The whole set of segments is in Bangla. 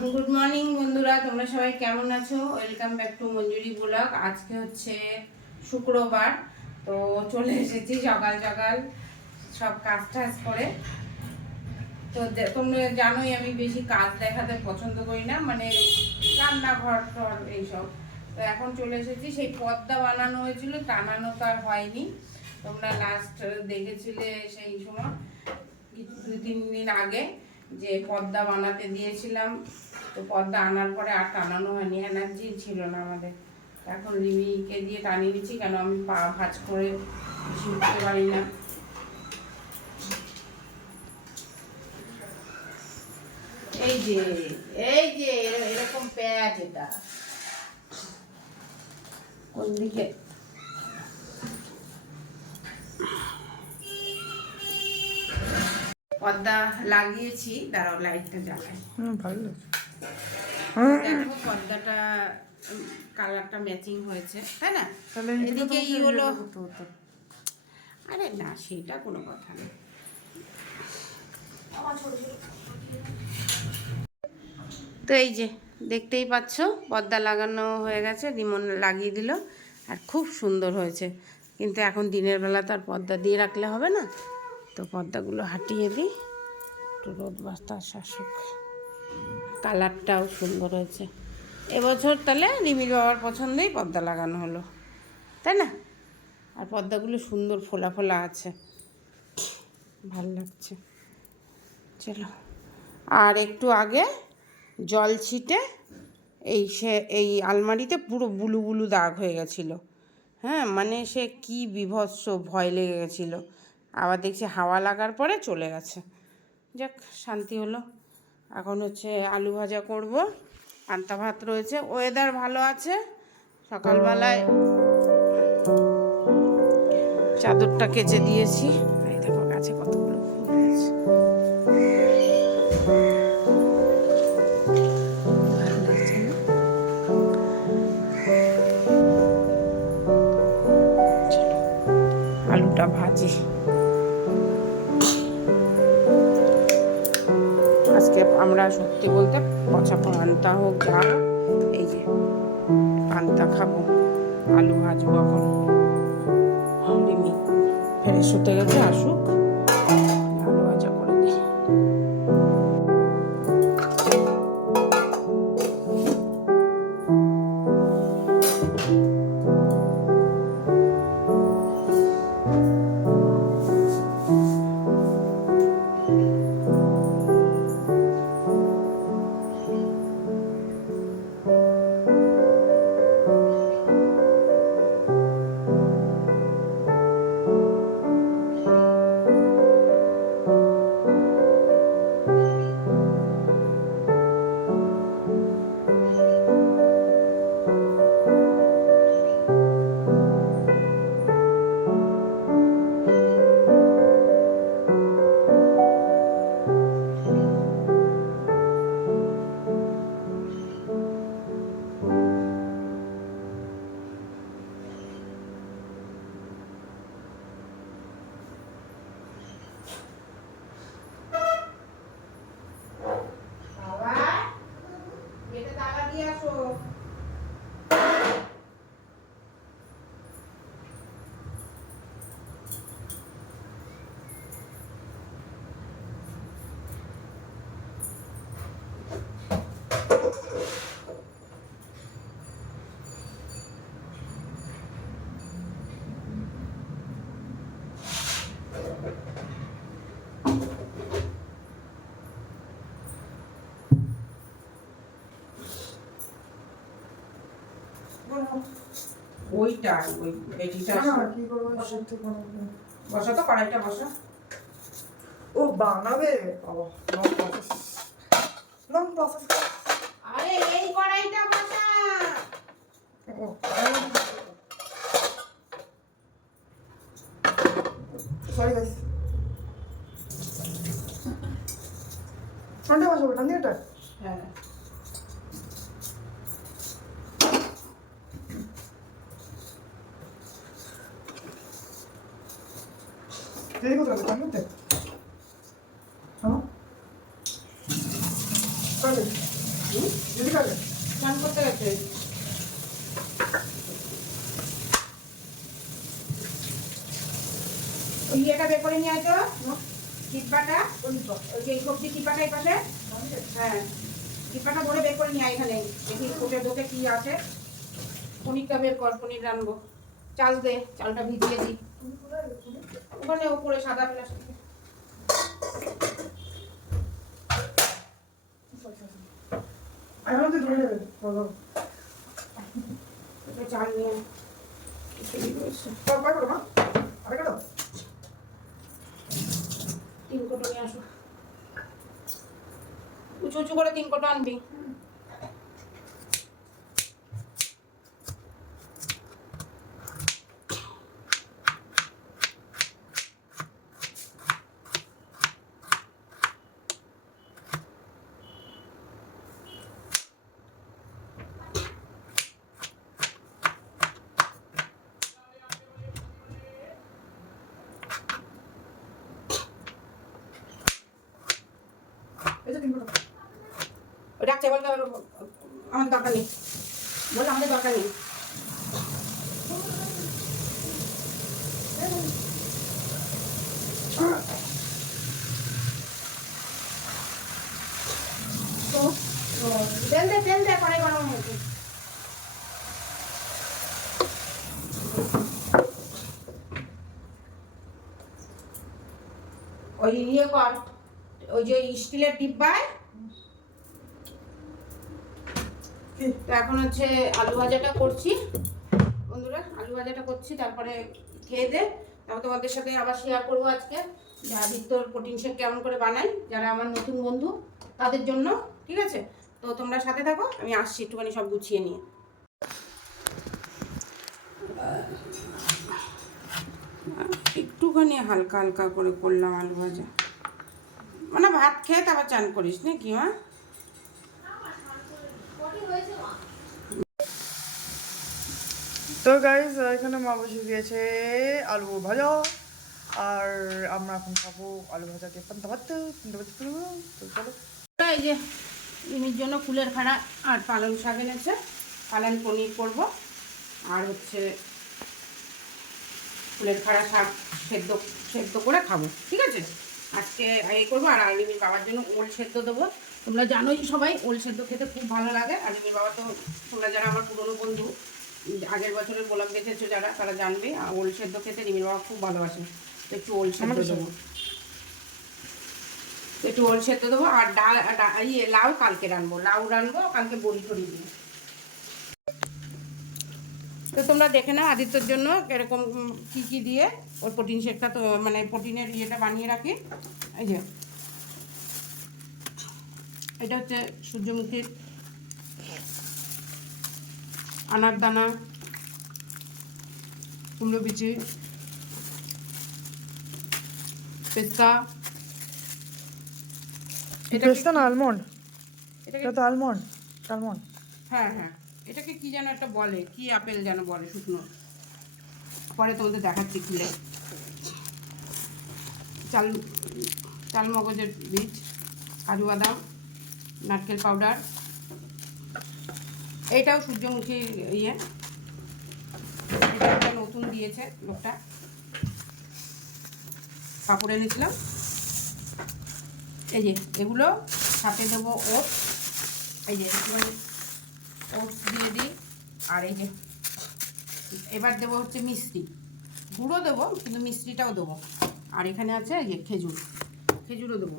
গুড মর্নিং বন্ধুরা, তোমরা সবাই কেমন আছো? Welcome back to Manjuri blog. আজকে হচ্ছে শুক্রবার, তো চলে এসেছি সকাল সকাল সব কাজ টাজ করে। তো তোমরা জানোই আমি বেশি কাজ দেখাতে পছন্দ করি না মানে রান্নাঘর টর এইসব। তো এখন চলে এসেছি, সেই পদ্মা বানানো হয়েছিল, টানানো তো আর হয়নি। তোমরা লাস্ট দেখেছিলে সেই সময়, দুই তিন দিন আগে যে পদ্মা বানাতে দিয়েছিলাম। তো পদ্মা আনার পরে আর টানানো হয়নি এনার্জি ছিল না আমাদের। এখন রিমিকে দিয়ে টানিয়ে নিচ্ছি, কেন আমি পা ভাজ করে বেশি উঠতে পারি না। এই যে এই যে এরকম প্যাচ এটা। কোন দিকে? পর্দা লাগিয়েছি, দাঁড়াও লাইটটা জ্বালাই। ভালো লাগছে। দেখো পর্দাটা কালারটা ম্যাচিং হয়েছে তাই না? এদিকে ই হলো। আরে না সেটা কোনো কথা না। তো এই যে দেখতেই পাচ্ছ পর্দা লাগানো হয়ে গেছে রিমন লাগিয়ে দিল আর খুব সুন্দর হয়েছে। কিন্তু এখন দিনের বেলা তো আর পর্দা দিয়ে রাখলে হবে না। তো পর্দাগুলো হাঁটিয়ে দিই। একটু রোদ বাস্তার শাসক। কালারটাও সুন্দর হয়েছে। এবছর তাহলে রিমির বাবার পছন্দেই পর্দা লাগানো হলো, তাই না? আর পর্দাগুলো সুন্দর ফোলা ফোলা আছে। ভালো লাগছে। চলো, আর একটু আগে জল ছিটে এই সে, এই আলমারিতে পুরো বুলু বুলু দাগ হয়ে গেছিল। হ্যাঁ মানে সে কি বিভৎস ভয় লেগে গেছিল। আবার দেখছি হাওয়া লাগার পরে চলে গেছে। যাক, শান্তি হলো। এখন হচ্ছে আলু ভাজা করব। পান্তা ভাত রয়েছে। ওয়েদার ভালো আছে। সকালবেলায় চাদরটা কেচে দিয়েছি। দেখো, গাছে কতগুলো আলুটা ভাজি। আমরা সত্যি বলতে পচা পান্তা হোক যা এই যে পান্তা খাব, আলু ভাজবো এখন। ফ্রেশ হতে গেছে আসুক। ওইটা ওই বেটিটা সিদ্ধ বসা তো কড়াইটা বসা। ও বানাবে? বাবা লং প্রসেস আরে এই কড়াইটা বসা। সরি গাইস ফ্রন্টে বসাবো ডান দিকটা হ্যাঁ। 데리고 들어가서 딱 밑에. 어? 빨리. 응? 여기 가래. 난 것도 같아. ওই ইয়েটা বের করে নিয়ে আয় তো কিপাটা ওই যে সবজি কিপাটা এই পাশে হ্যাঁ কিপাটা ভরে বের করে নিয়ে আয় এখানে দেখি কোটে দোকে কি আছে পনিরটা বের কর পনির রানবো চাল দে, চালটা ভিজিয়ে দিই ওখানে উপরে সাদা প্লাস্টিক ধরে চাল নিয়ে তিন কোটো নিয়ে আসো। উঁচু উঁচু করে তিন কোটো আনবি এই যে তিন কোটা ওই ডাকছে বলতে আমাদের দরকার নেই বলে আমাদের দরকার নেই তো ও, তেল দে তেল দে কড়াই গরম হয়েছে ওই ইয়ে কর, ওই যে স্টিলের ডিব্বায় তো এখন হচ্ছে আলু ভাজাটা করছি। বন্ধুরা, আলু ভাজাটা করছি, তারপরে খেয়ে দে। তারপর তোমাদের সাথে আবার শেয়ার করব আজকে। যে আদিত্যর প্রোটিন শেক কেমন করে বানাই যারা আমার নতুন বন্ধু, তাদের জন্য, ঠিক আছে? তো তোমরা সাথে থাকো, আমি আসছি একটুখানি সব গুছিয়ে নিয়ে। একটুখানি হালকা হালকা করে করলাম আলু ভাজা। মানে ভাত খেয়ে তারপর চান করিস নাকি মা? তো গাইজ এখানে মা বসে দিয়েছে আলু ভাজা। আর আমরা এখন খাব আলু ভাজা দিয়ে পান্তা ভাত পান্তা ভাত খাব। তো চলো। এই যে মিমির জন্য ফুলের খাড়া আর পালং শাক এনেছে। পালং পনির করব। আর হচ্ছে ফুলের খাড়া শাক সেদ্ধ সেদ্ধ করে খাব ঠিক আছে? আজকে এই করব আর আলিমির বাবার জন্য ওল সেদ্ধ দেবো। তোমরা জানোই সবাই ওল সেদ্ধ খেতে খুব ভালো লাগে। আলিমির বাবা তো তোমরা যারা আমার পুরনো বন্ধু আগের বছরের গোলাপ দেখেছ যারা তারা জানবে আর ওল সেদ্ধ খেতে রিমির বাবা খুব ভালোবাসে। তো একটু ওল সেদ্ধ দেবো। একটু ওল সেদ্ধ দেবো আর ডাল ইয়ে লাউ কালকে রানবো লাউ রানবো কালকে বড়ি টড়ি দিয়ে। তো তোমরা দেখে নাও আদিত্যর জন্য এরকম কি কি দিয়ে ওর প্রোটিন শেকটা তো মানে প্রোটিনের ইয়েটা বানিয়ে রাখি। এই যে এটা হচ্ছে সূর্যমুখীর আনার দানা কুমড়ো বিচি পেস্তা। এটা পেস্তা না আলমন্ড এটা তো আলমন্ড আলমন্ড হ্যাঁ হ্যাঁ। এটাকে কি যেন একটা বলে? কি আপেল যেন বলে শুকনো? পরে তোমাদের দেখাচ্ছি খুলে। চাল চাল মগজের বীজ কাজু বাদাম, নারকেল পাউডার। এইটাও সূর্যমুখী ইয়ে। এটা নতুন দিয়েছে লোকটা। কাপড় এনেছিলাম। এই যে, এগুলো সাথে দেবো ওট। এই যে ওটস দিয়ে দিই আর এই যে এবার দেবো হচ্ছে মিষ্টি। গুঁড়ো দেবো কিন্তু মিষ্টিটাও দেবো। আর এখানে আছে এই যে খেজুর। খেজুরও দেবো।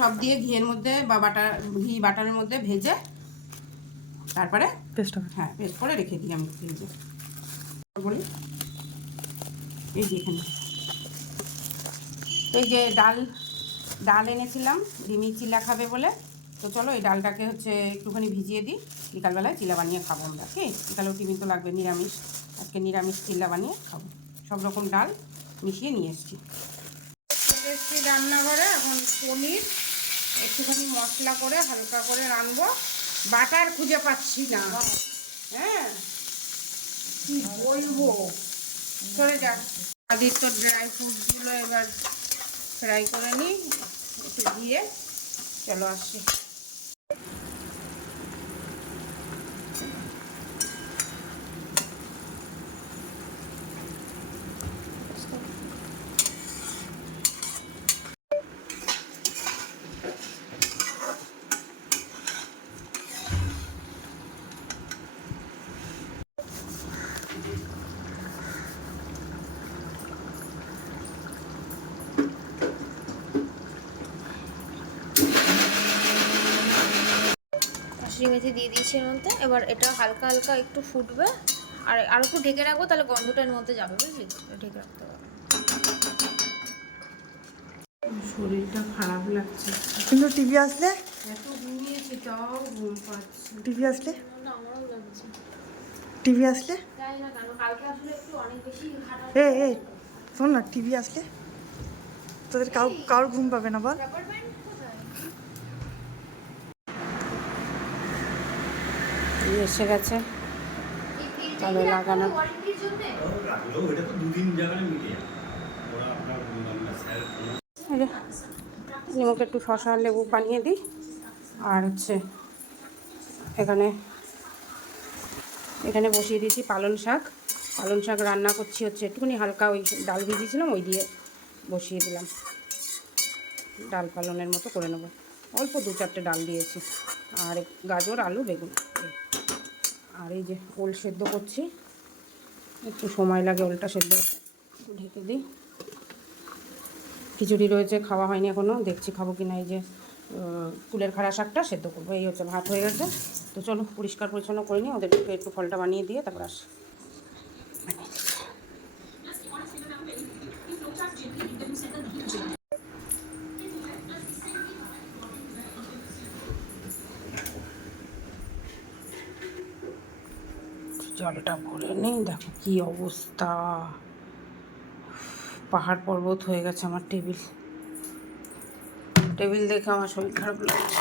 সব দিয়ে ঘিয়ের মধ্যে বা বাটার ঘি বাটারের মধ্যে ভেজে তারপরে পেস্ট হ্যাঁ পেস্ট করে রেখে দিই আমি ফ্রিজে বলি। এই যে এখানে। এই যে ডাল ডাল এনেছিলাম রিমি চিলা খাবে বলে। তো চলো এই ডালটাকে হচ্ছে একটুখানি ভিজিয়ে দিই। বিকালবেলায় চিলা বানিয়ে খাব আমরা কি বিকালেও টিফিন তো লাগবে, নিরামিষ। আজকে নিরামিষ চিল্লা বানিয়ে খাব। সব রকম ডাল মিশিয়ে নিয়ে এসেছি। চলে এসেছি রান্নাঘরে, এখন পনির, একটুখানি মশলা করে হালকা করে রানবো বাটার খুঁজে পাচ্ছি না। হ্যাঁ? কি বলব? চলে যাক। আদিত্য ড্রাই ফ্রুটগুলো এবার ফ্রাই করে নিই, একটু দিয়ে। চলো আসছি কসুরি মেথি দিয়ে দিয়েছি এর মধ্যে। এবার এটা হালকা হালকা একটু ফুটবে। আর আর একটু ঢেকে রাখব তাহলে গন্ধটা এর মধ্যে যাবে বুঝলি? ঢেকে রাখতে হবে। শরীরটা খারাপ লাগছে। কিন্তু টিভি আসলে? এত ঘুমিয়েছি তাও ঘুম পাচ্ছে। টিভি আসলে? না আমারও লাগছে। টিভি আসলে? জানি না কেন কালকে আসলে একটু অনেক বেশি এ এ শোন না টিভি আসলে? তোদের কাউ কারোর ঘুম পাবে না বল রাবার ব্যান্ড কোথায় এই এসে গেছে তাহলে লাগানো ওয়ারেন্টির জন্য লাগল এটা তো দুদিন যাবে না মিটে যাবে ওরা আমরা স্যার এই যে নিমকে একটু শশা লেবু বানিয়ে দিই। আর হচ্ছে এখানে এখানে বসিয়ে দিয়েছি পালং শাক। পালং শাক রান্না করছি হচ্ছে একটুখানি হালকা ওই ডাল ভিজিয়েছিলাম, ওই দিয়ে বসিয়ে দিলাম। ডাল পালনের মতো করে নেব। অল্প দু চারটে ডাল দিয়েছি। আর গাজর, আলু, বেগুন। আর এই যে ওল সেদ্ধ করছি। একটু সময় লাগে ওলটা সেদ্ধ ঢেকে দিই। খিচুড়ি রয়েছে, খাওয়া হয়নি এখনও দেখছি খাব কি না এই যে কুলের খাড়া শাকটা সেদ্ধ করব। এই হচ্ছে ভাত হয়ে গেছে। তো চলো, পরিষ্কার পরিচ্ছন্ন করে নিই। ওদেরকে একটু ফলটা বানিয়ে দিয়ে তারপর আস। জলটা ভরে নেই। দেখো কি অবস্থা। পাহাড় পর্বত হয়ে গেছে আমার টেবিল। টেবিল দেখে আমার শরীর খারাপ লাগছে।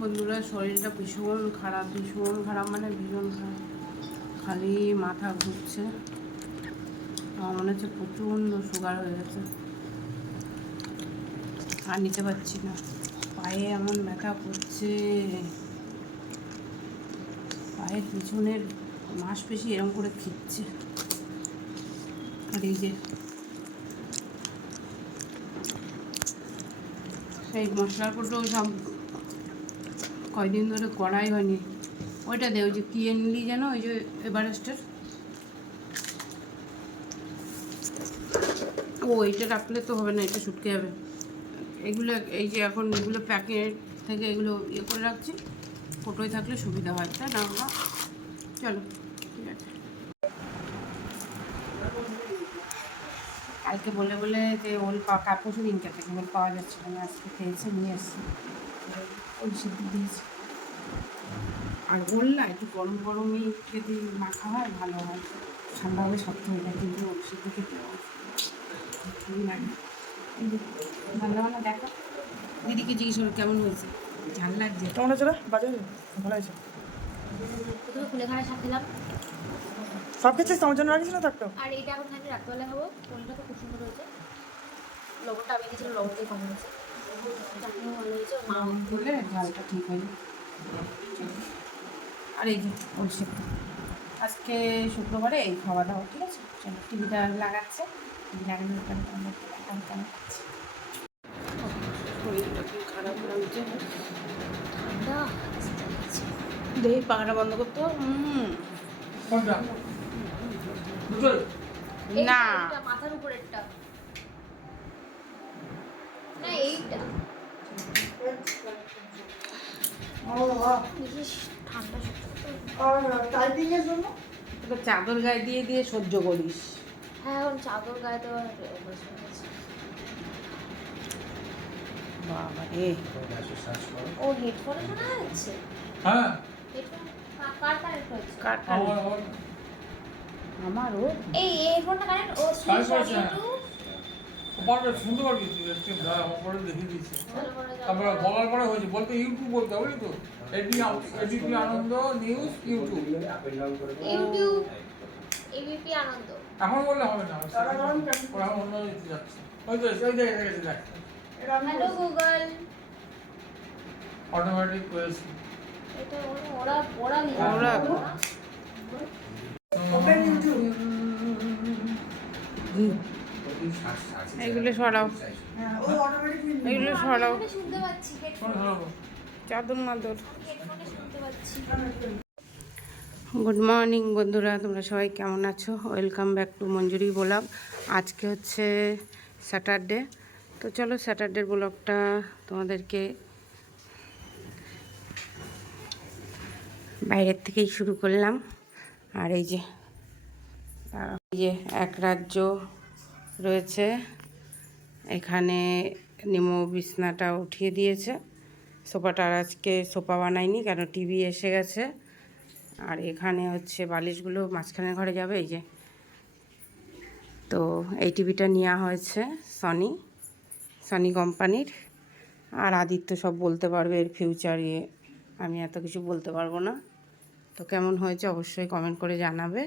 বন্ধুরা, শরীরটা ভীষণ খারাপ ভীষণ খারাপ মানে ভীষণ খারাপ। খালি মাথা ঘুরছে। আমার মনে হচ্ছে প্রচণ্ড সুগার হয়ে গেছে। আর নিতে পারছি না। পায়ে এমন ব্যথা করছে। পায়ের পিছনের মাংসপেশি এরকম করে খিচ্ছে আর এই যে এই মশলার কোটো সব কয়দিন ধরে করাই হয়নি। ওইটা দে, ওই যে কি এনলি যেন, ওই যে এভারেস্টের? ও, এইটা রাখলে তো হবে না, এটা শুটকে যাবে এগুলো, এই যে এখন এগুলো প্যাকেট থেকে এগুলো ইয়ে করে রাখছি। ফটোয় থাকলে সুবিধা হয়, তাই না, বাবা? চলো, ঠিক আছে। কালকে বলে বলে যে ওল পাওয়া কাপড় দিনকে থেকে ওল পাওয়া যাচ্ছিল না আজকে খেয়েছে, নিয়ে এসছে। ওল সিদ্ধ দিয়েছে। আর ওল না, একটু গরম গরমই যদি মাখা হয়, ভালো হয়। ঠান্ডা হবে শক্ত হয়ে যায়, কিন্তু ওল সিদ্ধ খেতে। ভালো বান্না দেখো। দিদিকে জিজ্ঞেস কেমন হয়েছে? ঝাল লাগছে। কেমন আছে রে? বাজারে? ভালো আছে প্রথমে খুলে খাড়া শাক দিলাম। সব খেয়েছিস? তোমার জন্য রাখিস না তো আর এইটা এখন থাকলে রাত্রেবেলা খাব। পনিরটা তো খুব সুন্দর হয়েছে। লবণটা আমি দিয়েছিলাম লবণটাই কম হয়েছে। চাটনিও ভালো হয়েছে মা বলে ঝালটা ঠিক হয়ে যায়। আর এই যে ওল আজকে শুক্রবারে এই খাওয়া দাওয়া ঠিক আছে? চলো টিভিটা লাগাচ্ছে। টিভি লাগানোর পরে আমরা খাচ্ছি শরীরটা খারাপ লাগছে। দেখি পাখাটা বন্ধ করতো না। মাথার উপরেরটা। না এইটা। চাদর গায়ে দিয়ে দিয়ে সহ্য করিস। হ্যাঁ এখন চাদর গায়ে দেওয়ার। বাবা রে ও হেডফোনে শোনা যাচ্ছে? হ্যাঁ। হেডফোন কার কানেক্ট হয়েছে? কাটা আমারও? এই হেডফোনটা কানেক্ট ও সুইচ Connect হয়েছে, অডিও। টু পারবে শুনতে পারবি তুই একটু দাঁড়া আমার পরে দেখিয়ে দিচ্ছি ভালো করে যাও। তারপরে বলার পরে হয়েছে বলতে ইউটিউব বলতে হবে তো এডি ABP Ananda news YouTube YouTube ABP Ananda. এখন বললে হবে না ওরা অন্য যাচ্ছে। ওই তো ওই জায়গায় গেছে দেখ হ্যালো গুগল অটোমেটিক কোয়েশ্চন এটা ওরা- ওরা ওপেন ইউটিউব এগুলো সরাও। হ্যাঁ ও অটোমেটিক এগুলো সরাও। চাদর মাদর। গুড মর্নিং বন্ধুরা। তোমরা সবাই কেমন আছো? Welcome back to Manjuri blog আজকে হচ্ছে স্যাটারডে তো চলো স্যাটারডের ব্লগটা তোমাদেরকে বাইরের থেকেই শুরু করলাম। আর এই যে এই যে এক রাজ্য রয়েছে, এখানে নিমো বিছনাটা উঠিয়ে দিয়েছে। সোফাটা আজকে সোফা বানায়নি কেন টিভি এসে গেছে। আর এখানে হচ্ছে বালিশগুলো মাঝখানে ঘরে যাবে, এই যে। তো এই টিভিটা নেওয়া হয়েছে সনি। সনি কোম্পানির। আর আদিত্য সব বলতে পারবে এর ফিউচার ইয়ে আমি এত কিছু বলতে পারব না। তো কেমন হয়েছে অবশ্যই কমেন্ট করে জানাবে।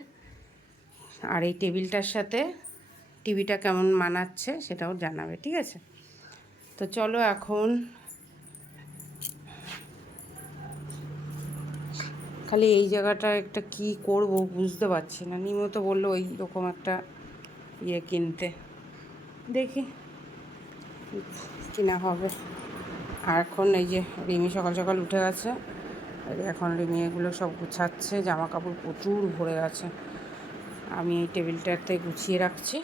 আর এই টেবিলটার সাথে টিভিটা কেমন মানাচ্ছে সেটাও জানাবে, ঠিক আছে? তো চলো এখন খালি এই জায়গাটা একটা কি করব বুঝতে পারছি না। নিমো তো বলল ওই রকম একটা ইয়ে কিনতে। দেখি। কিনা হবে। আর এখন এই যে রিমি সকাল সকাল উঠে গেছে এখন রিমি এগুলো সব গুছাচ্ছে জামা কাপড় প্রচুর ভরে গেছে। আমি এই টেবিলটাতে গুছিয়ে রাখছি।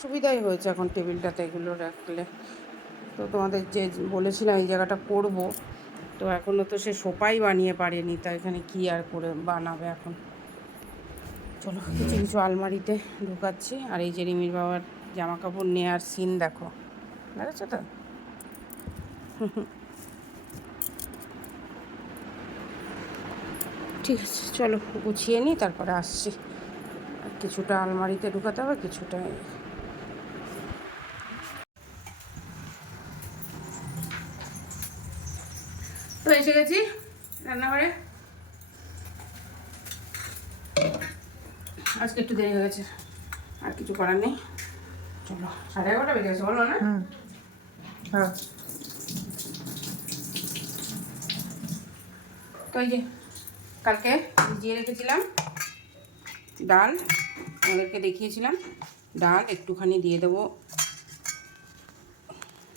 সুবিধাই হয়েছে এখন টেবিলটাতে এগুলো রাখলে। তো তোমাদের যে বলেছিলাম এই জায়গাটা করব তো এখনও তো সে সোপাই বানিয়ে পারেনি তা এখানে কি আর করে বানাবে এখন? চলো কিছু কিছু আলমারিতে ঢুকাচ্ছি। আর এই যে রিমির বাবার জামা কাপড় নেওয়ার সিন দেখো। দেখেছ তো? ঠিক আছে, চলো গুছিয়ে নিই তারপরে আসছি। কিছুটা আলমারিতে ঢুকাতে হবে, কিছুটা তো এসে গেছি রান্নাঘরে। আজকে একটু দেরি হয়ে গেছে, আর কিছু করার নেই। চলো, সাড়ে এগারোটা বেজে গেছে, বলো না। হ্যাঁ। তো এই যে কালকে ভিজিয়ে রেখেছিলাম ডাল আমাদেরকে দেখিয়েছিলাম। ডাল একটুখানি দিয়ে দেবো।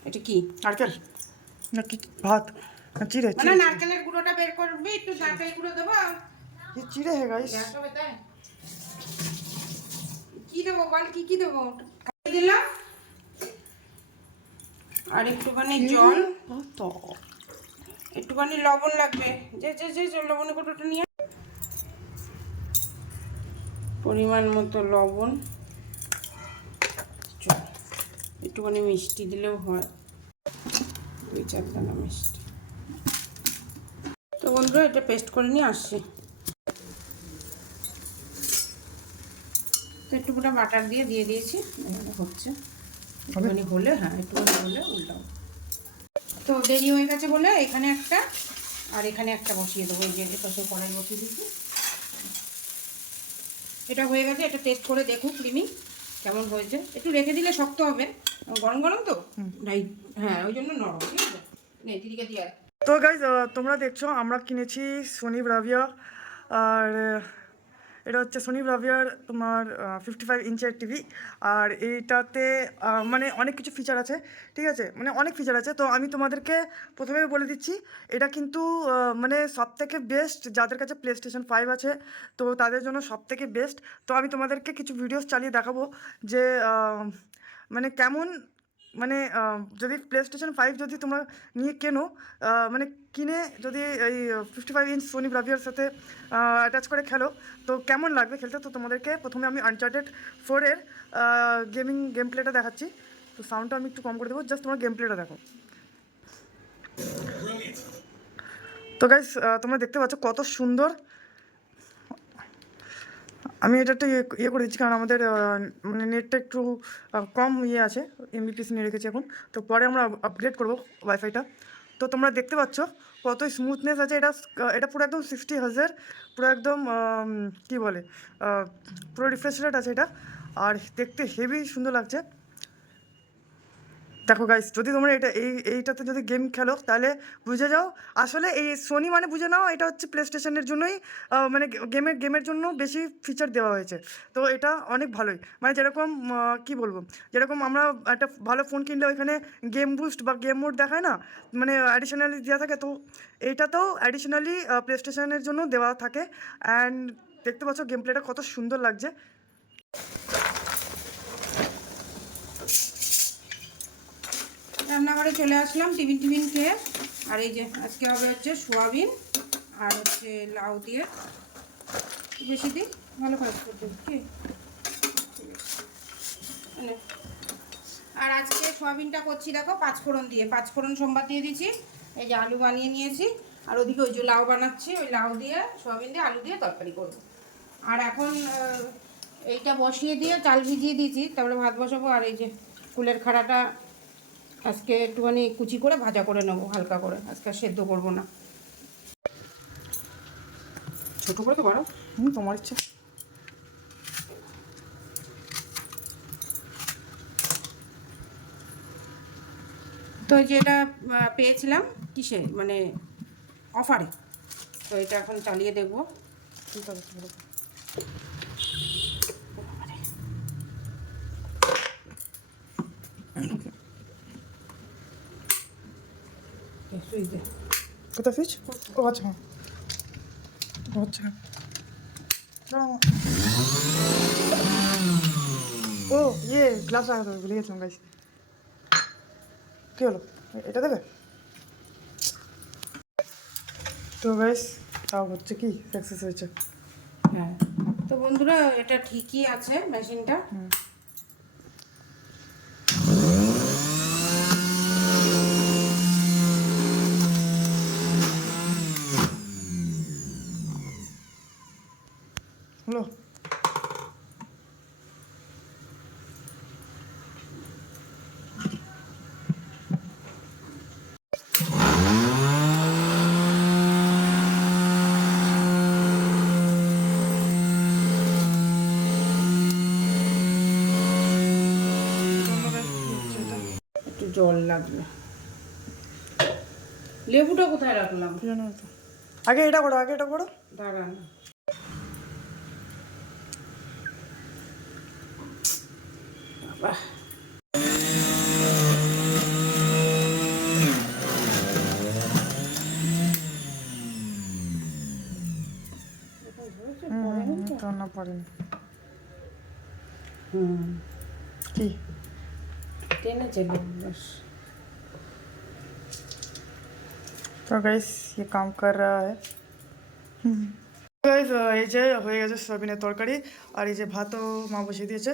এটা কি? নারকেল। নাকি ভাত। চিড়ে মানে নারকেলের গুঁড়োটা বের করবি একটু নারকেল গুঁড়ো দেবো। চিড়ে হে গাইস? কি দেবো বল কি কি দেবো? দিলাম। আর একটুখানি জল। তো একটুখানি লবণ লাগবে। যে যে যে লবণের কোটোটা নিয়ে। পরিমাণ মতো লবণ। একটুখানি মিষ্টি দিলেও হয়। দুই চার দানা মিষ্টি। তো বন্ধুরা এটা পেস্ট করে নিয়ে আসছি। তো একটুকুটা বাটার দিয়ে দিয়ে দিয়েছি। এখানে হচ্ছে। একটুখানি হলে হ্যাঁ একটুখানি হলে উল্টাও তো দেরি হয়ে গেছে বলে এখানে একটা আর এখানে একটা বসিয়ে দেবো। এই যে পাশে কড়াই বসিয়ে দিচ্ছি এটা হয়ে গেছে এটা টেস্ট করে দেখুক রিমি কেমন হয়েছে। একটু রেখে দিলে শক্ত হবে। গরম গরম তো? হ্যাঁ ওই জন্য নরম ঠিক আছে? নে দিদিকে দিয়ে তো গাইজ তোমরা দেখছ আমরা কিনেছি সোনি ব্রাভিয়া আর এটা হচ্ছে সোনি ব্রাভিয়ার তোমার ফিফটি ফাইভ ইঞ্চের টিভি আর এইটাতে মানে অনেক কিছু ফিচার আছে, ঠিক আছে? মানে অনেক ফিচার আছে। তো আমি তোমাদেরকে প্রথমে বলে দিচ্ছি, এটা কিন্তু মানে সব থেকে বেস্ট যাদের কাছে প্লে স্টেশন ফাইভ আছে, তো তাদের জন্য সব থেকে বেস্ট তো আমি তোমাদেরকে কিছু ভিডিওস চালিয়ে দেখাবো যে মানে কেমন মানে যদি প্লে স্টেশন ফাইভ যদি তোমরা নিয়ে কেনো মানে কিনে যদি এই ফিফটি ফাইভ ইঞ্চ সোনি ব্রাভিয়ার সাথে অ্যাটাচ করে খেলো, তো কেমন লাগবে খেলতে? তো তোমাদেরকে প্রথমে আমি আনচার্টেড ফোরের গেমিং গেম প্লেটা দেখাচ্ছি। তো সাউন্ডটা আমি একটু কম করে দেবো জাস্ট তোমার গেম প্লেটা দেখো। তো গাইস তোমরা দেখতে পাচ্ছ কত সুন্দর আমি এটা একটু ইয়ে ইয়ে করে দিচ্ছি, কারণ আমাদের মানে নেটটা একটু কম ইয়ে আছে এমবিপিএস নিয়ে রেখেছি এখন। তো পরে আমরা আপগ্রেড করব ওয়াইফাইটা তো তোমরা দেখতে পাচ্ছ কত স্মুথনেস আছে, এটা এটা পুরো একদম সিক্সটি হাজার পুরো একদম কী কি বলে পুরো রিফ্রেশ রেট আছে এটা। আর দেখতে হেভি সুন্দর লাগছে। দেখো গাইস যদি তোমরা এটা এই, এইটাতে যদি গেম খেলো, তাহলে বুঝে যাও, আসলে এই সোনি মানে বুঝে নাও, এটা হচ্ছে প্লে স্টেশনের জন্যই মানে গেমের গেমের জন্য বেশি ফিচার দেওয়া হয়েছে। তো এটা অনেক ভালোই। মানে যেরকম কি বলব, যেরকম আমরা একটা ভালো ফোন কিনলে ওইখানে গেম বুস্ট বা গেম মোড দেখায় না মানে অ্যাডিশনালি দেওয়া থাকে, তো এইটাতেও অ্যাডিশনালি প্লে স্টেশনের জন্য দেওয়া থাকে। অ্যান্ড দেখতে পাচ্ছ গেম প্লেটা কত সুন্দর লাগছে। রান্নাঘরে চলে আসলাম, টিফিন টিফিন খেয়ে। আর এই যে আজকে হবে হচ্ছে সোয়াবিন আর হচ্ছে লাউ দিয়ে। বেশি দিই ভালো কাজ করতে কি? ঠিক আছে। নে। আর আজকে সোয়াবিনটা করছি দেখো পাঁচফোড়ন দিয়ে। পাঁচফোড়ন সোমবার দিয়ে দিয়েছি, এই যে আলু বানিয়ে নিয়েছি। আর ওদিকে ওই যে লাউ বানাচ্ছি, ওই লাউ দিয়ে, সোয়াবিন দিয়ে আলু দিয়ে তরকারি করব। আর এখন এইটা বসিয়ে দিয়ে চাল ভিজিয়ে দিয়েছি, তারপরে ভাত বসাবো। আর এই যে কুলের খাড়াটা আজকে একটুখানি কুচি করে ভাজা করে নেব, হালকা করে। আজকে সেদ্ধ করব না। ছোটো করে তো বড় হুম, তোমার ইচ্ছা। তো যেটা পেয়েছিলাম কিসে? মানে অফারে। তো এটা এখন চালিয়ে দেখব। ঠিক আছে দে। কোথায় ফিচ ও আচ্ছা আচ্ছা। ও ইয়ে গ্লাস রাখা দেবে ভুলে গেছিলাম গাইস কী হলো এটা দেবে তো গাইস তাও হচ্ছে কি সাকসেস হয়েছে হ্যাঁ তো বন্ধুরা এটা ঠিকই আছে মেশিনটা হলো একটু জল লাগবে। লেবুটা কোথায় রাখলাম? আগে এটা করো আগে এটা করো দাঁড়ান। তো না পারেনি হুম। তো গাইস ये काम कर रहा है গাইস এই যে হয়ে গেছে সয়াবিনের তরকারি আর এই যে ভাতও মা বসিয়ে দিয়েছে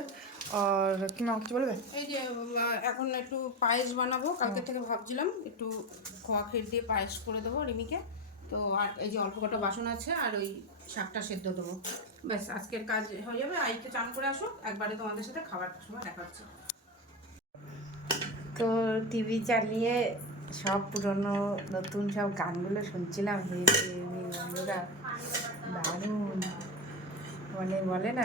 আর কি মা কিছু বলবে এই যে আহ, এখন একটু পায়েস বানাবো কালকে থেকে ভাবছিলাম একটু খোয়া ক্ষীর দিয়ে পায়েস করে দেবো রিমিকে তো আর এই যে অল্প কটা বাসন আছে আর ওই শাকটা সেদ্ধ দেবো ব্যাস আজকের কাজ হয়ে যাবে আইতে চান করে আসো একবারে তোমাদের সাথে খাবার সময় দেখা হচ্ছে তো টিভি চালিয়ে সব পুরনো নতুন সব গানগুলো শুনছিলাম। বন্ধুরা দারুণ। মানে বলে না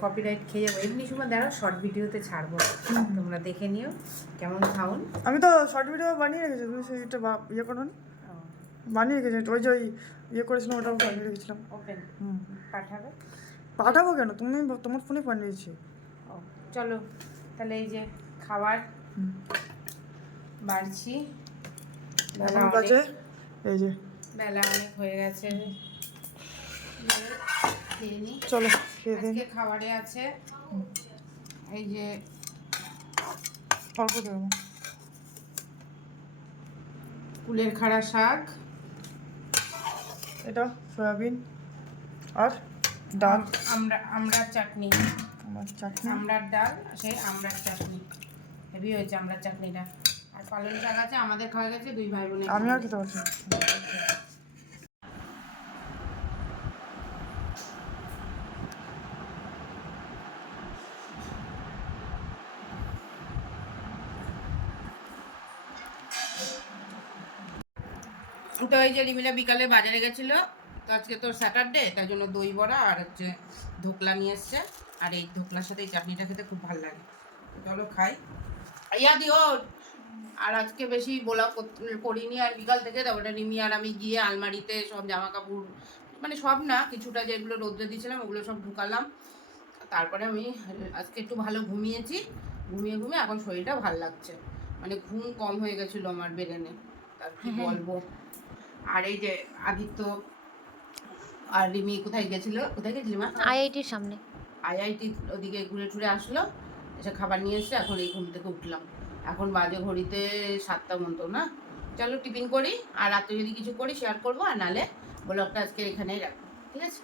কপিরাইট খেয়ে যাব। এমনি সময় দেখো শর্ট ভিডিওতে ছাড়বো। তোমরা দেখে নিও কেমন সাউন্ড আমি তো শর্ট ভিডিও বানিয়ে রেখেছি তুমি সেইটা বা- ইয়ে করো বানিয়ে রেখেছি ওই যে ওই ইয়ে করেছিলাম ওটাও বানিয়ে রেখেছিলাম। ওপেন পাঠাবে? পাঠাবো কেন? তুমি তোমার ফোনে বানিয়েছি। ও চলো তাহলে এই যে খাবার। বাড়ছি। বেলা এখন বাজে এই যে। বেলা অনেক হয়ে গেছে। চলো আজকে খাবারে আছে। এই যে অল্প দেবো। কুলের খাড়া শাক। এটা সয়াবিন। আর ডাল। আমরা আমড়ার চাটনি। আমার চাটনি। আমড়ার ডাল সেই আমড়ার চাটনি। হেভি হয়েছে আমড়ার চাটনিটা। আর পালং শাক আছে আমাদের খাওয়া গেছে দুই ভাই বোনের আমি আর খেতে পারছি তো এই যে রিমিলা বিকালে বাজারে গেছিল তো আজকে তোর স্যাটারডে তাই জন্য দই বড়া আর হচ্ছে ধোকলা নিয়ে এসছে। আর এই ধোকলার সাথে এই চাটনিটা খেতে খুব ভালো লাগে। চলো খাই। ইয়া দিও। আর আজকে বেশি বলা কর- করিনি আর বিকাল থেকে তারপরে রিমি আর আমি গিয়ে আলমারিতে সব জামা কাপড় মানে সব না কিছুটা যেগুলো রোদ্রে দিয়েছিলাম ওগুলো সব ঢুকালাম। তারপরে আমি আজকে একটু ভালো ঘুমিয়েছি। ঘুমিয়ে ঘুমিয়ে এখন শরীরটা ভালো লাগছে। মানে ঘুম কম হয়ে গেছিল আমার বেরেনে তার কি বলব? আর এই যে আদিত্য আর রিমি কোথায় গেছিল? কোথায় গেছিলি মা? আইআইটির সামনে। আইআইটি ওদিকে ঘুরে টুরে আসলো। এসে খাবার নিয়ে এসে এখন এই ঘুম থেকে উঠলাম। এখন বাজে ঘড়িতে সাতটা মতো, না? চলো টিফিন করি, আর রাতে যদি কিছু করি শেয়ার করব, আর নালে ব্লগটা আজকে এখানেই রাখব, ঠিক আছে?